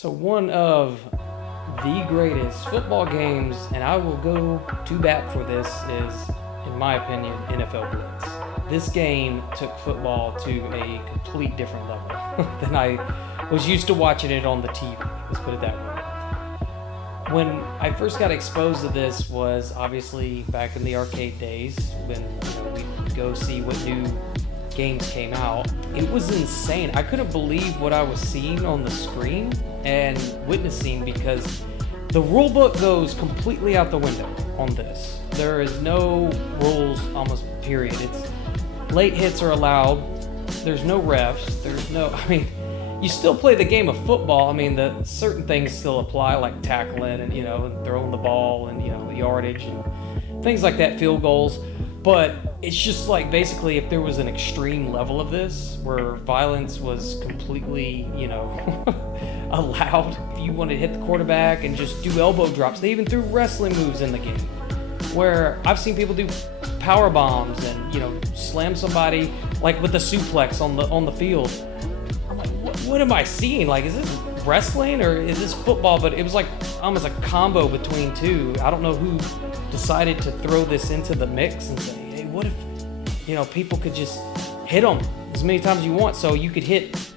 So one of the greatest football games, and I will go to bat for this, is, in my opinion, NFL Blitz. This game took football to a complete different level than I was used to watching it on the TV. Let's put it that way. When I first got exposed to this was obviously back in the arcade days when we'd go see what new games came out. It was insane. I couldn't believe what I was seeing on the screen and witnessing, because the rule book goes completely out the window on this. There is no rules, almost period. It's late hits are allowed. There's no refs. You still play the game of football. The certain things still apply, like tackling and throwing the ball and yardage and things like that, field goals. But it's just like, basically, if there was an extreme level of this where violence was completely, allowed, if you wanted to hit the quarterback and just do elbow drops, they even threw wrestling moves in the game, where I've seen people do power bombs and, slam somebody like with a suplex on the field. I'm like, what am I seeing? Like, is this wrestling or is this football? But it was like almost a combo between two. I don't know who decided to throw this into the mix and say, hey, what if people could just hit them as many times as you want, so you could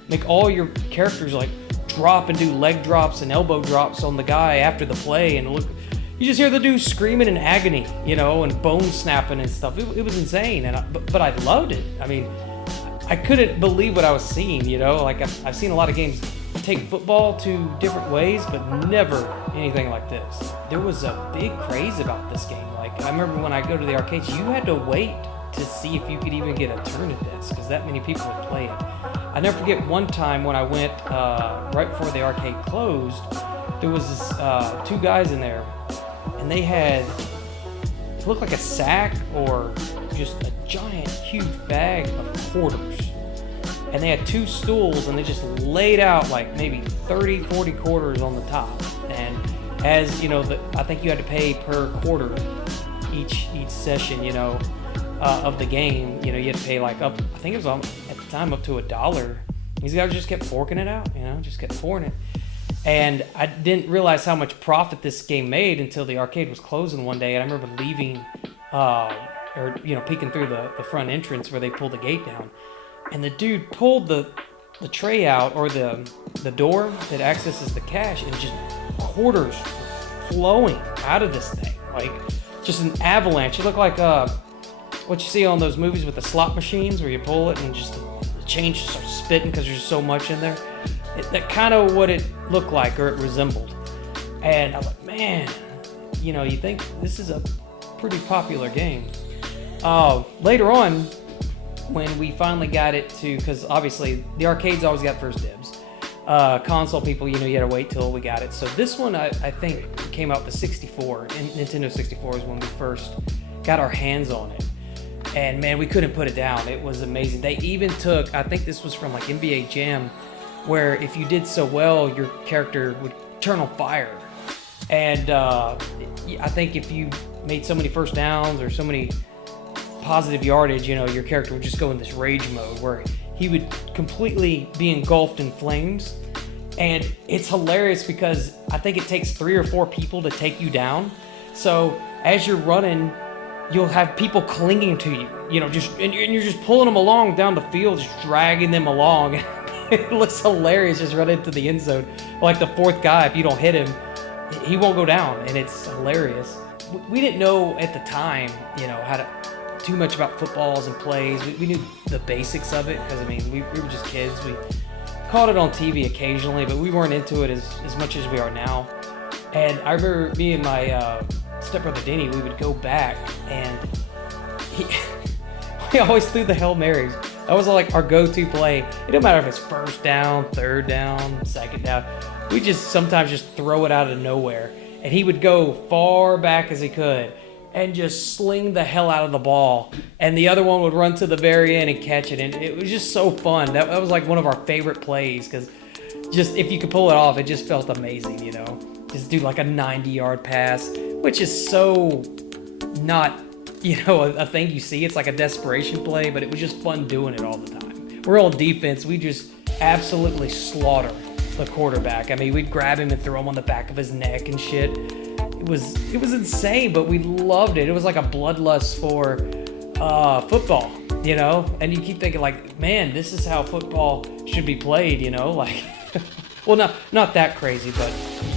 make all your characters like drop and do leg drops and elbow drops on the guy after the play, and look, you just hear the dude screaming in agony, and bone snapping and stuff. It was insane, but I loved it. I couldn't believe what I was seeing. Like I've seen a lot of games take football to different ways, but never anything like this. There was a big craze about this game. Like, I remember when I go to the arcades, you had to wait to see if you could even get a turn at this, because that many people would play it. I never forget one time when I went right before the arcade closed. There was this two guys in there, and they had, it looked like a sack or just a giant huge bag of quarters, and they had two stools, and they just laid out like maybe 30-40 quarters on the top. And as I think you had to pay per quarter each session of the game. You had to pay like up, I think it was at the time up to $1. These guys just kept forking it out, just kept pouring it. And I didn't realize how much profit this game made until the arcade was closing one day. And I remember leaving, peeking through the front entrance where they pulled the gate down. And the dude pulled the tray out, or the door that accesses the cash, and just quarters flowing out of this thing. Like, just an avalanche. It looked like what you see on those movies with the slot machines where you pull it and just the change starts spitting because there's so much in there. That kind of what it looked like, or it resembled. And I'm like, man, you think this is a pretty popular game. Later on, when we finally got it to, because obviously the arcades always got first dibs. Console people, you had to wait till we got it. So this one, I think, came out the 64, and Nintendo 64 is when we first got our hands on it. And man, we couldn't put it down. It was amazing. They even took, I think this was from like NBA Jam, where if you did so well, your character would turn on fire. And I think if you made so many first downs or so many positive yardage, your character would just go in this rage mode where he would completely be engulfed in flames. And it's hilarious because I think it takes 3 or 4 people to take you down. So as you're running, you'll have people clinging to you, and you're just pulling them along down the field, just dragging them along. It looks hilarious, just running into the end zone. Like the fourth guy, if you don't hit him, he won't go down, and it's hilarious. We didn't know at the time, too much about footballs and plays. We knew the basics of it because, we were just kids. We caught it on TV occasionally, but we weren't into it as much as we are now. And I remember me and my stepbrother Denny, we would go back, and we always threw the Hail Marys. That was like our go-to play. It didn't matter if it's first down, third down, second down. We just sometimes just throw it out of nowhere. And he would go far back as he could and just sling the hell out of the ball. And the other one would run to the very end and catch it. And it was just so fun. That was like one of our favorite plays, because just if you could pull it off, it just felt amazing, Just do like a 90-yard pass, which is so not, a thing you see. It's like a desperation play, but it was just fun doing it all the time. We're on defense. We just absolutely slaughter the quarterback. I mean, we'd grab him and throw him on the back of his neck and shit. It was insane, but we loved it. It was like a bloodlust for football, you know? And you keep thinking like, man, this is how football should be played, you know? Like, well, not that crazy, but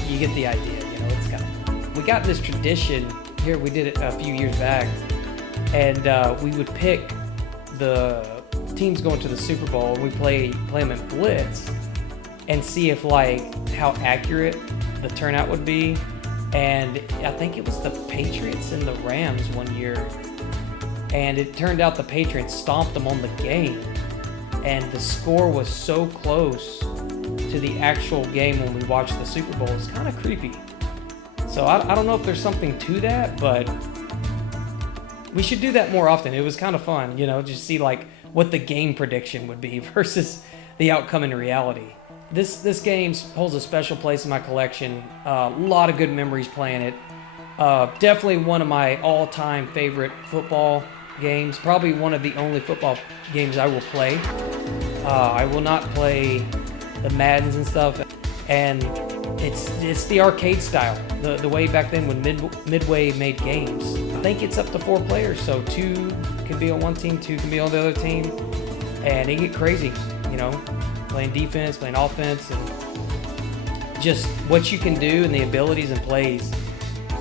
you get the idea, you know? It's kind of, we got this tradition here. We did it a few years back, and we would pick the teams going to the Super Bowl, and we play them in Blitz and see if like how accurate the turnout would be. And I think it was the Patriots and the Rams one year, and it turned out the Patriots stomped them on the game, and the score was so close to the actual game when we watched the Super Bowl. It's kind of creepy. So I don't know if there's something to that, but we should do that more often. It was kind of fun, you know, just see like what the game prediction would be versus the outcome in reality. This game holds a special place in my collection. A lot of good memories playing it. Definitely one of my all-time favorite football games. Probably one of the only football games I will play. I will not play the Maddens and stuff. And it's the arcade style. The way back then when Midway made games. I think it's up to 4 players, so 2 can be on one team, 2 can be on the other team, and it get crazy, you know. Playing defense, playing offense, and just what you can do and the abilities and plays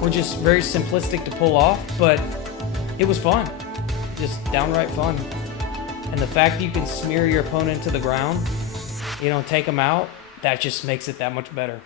were just very simplistic to pull off, but it was fun. Just downright fun. And the fact that you can smear your opponent to the ground, you know, take them out, that just makes it that much better.